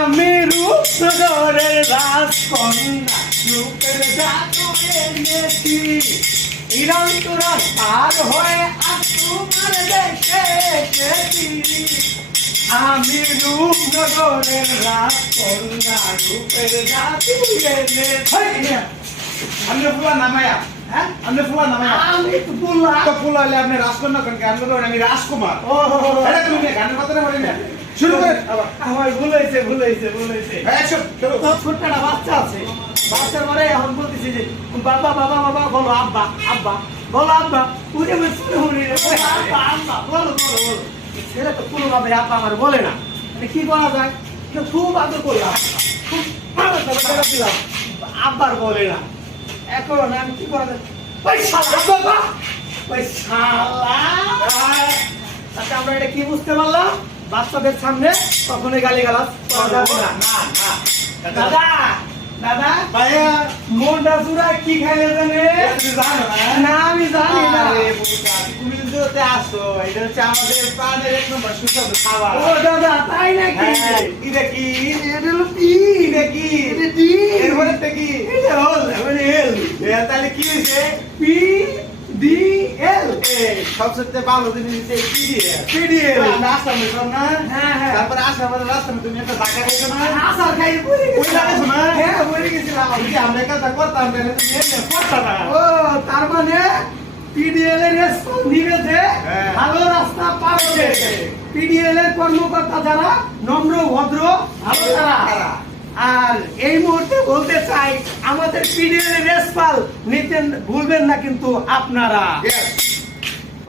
আমি রূপনগরের রাজকন্যা রূপের জাদু এনেছি ইরান তুরান পার হয়ে আর তোমার দেশে এসেছি আমি রূপনগরের রাজকন্যা রূপের জাদু এনেছি আপনি ফুলা নামায়া হ্যাঁ আপনি ফুলা নামায়া আমি তো বললাম তো ফুলা হলে আপনি রাজকন্যা কেন আপনি তো আমি রাজকুমার ও এটা তুমি গানের কথা না বলি না শুরু করে আবার আমার ভুল হয়েছে এই সব চলো তো ছোট্ট একটা বাচ্চা আছে বাচ্চার পরে এখন বলতেছি যে বাবা বাবা বাবা বলো আব্বা আব্বা বলো আব্বা উড়ে শুনে উড়ে আব্বা আব্বা বলো বলো বলো ছেলে তো কোনোভাবে আব্বা আমার বলে না মানে কি করা যায় খুব আদর করলাম খুব আদর দিলাম আব্বার বলে না এখন আমি কি করা যায় আচ্ছা আমরা এটা কি বুঝতে পারলাম বাচ্চাদের সামনে কখনোই গালি গালাজ করা যাবে না না দাদা দাদা ভাইয়া মনটা চূড়া কি খাইলে জানে তুমি জানো না আমি জানি না আরে বুকা তুমি যদি আসো এটা হচ্ছে আমাদের প্রাণের এক নম্বর সুস্বাদু খাবার ও দাদা তাই নাকি হ্যাঁ, এটা কি এটা হলো পি এটা কি এটা ডি এরপরে কি এটা হল মানে এল তাহলে কি হয়েছে পি ডি এল সবচেয়ে ভালো জিনিস হচ্ছে পিডিএফ পিডিএল আমরা আসামে সব না হ্যাঁ হ্যাঁ তারপরে আসামের রাস্তায় তুমি একটা ঢাকা খাইছো না আসার খাই বলে ওই লাগাইছো না? হ্যাঁ বলে গেছিলাম যদি আমরা কথা করতাম তাহলে তুমি এমনি করতাম না ও তার মানে পিডিএল এর রেসপন্স নিবেছে হ্যাঁ। ভালো রাস্তা পার হবে পিডিএল এর কর্মকর্তা যারা নম্র ভদ্র ভালো তারা তারা। আর এই মুহূর্তে বলতে চাই আমাদের পিডিএল এর রেসপাল নিতে ভুলবেন না কিন্তু আপনারা Yes.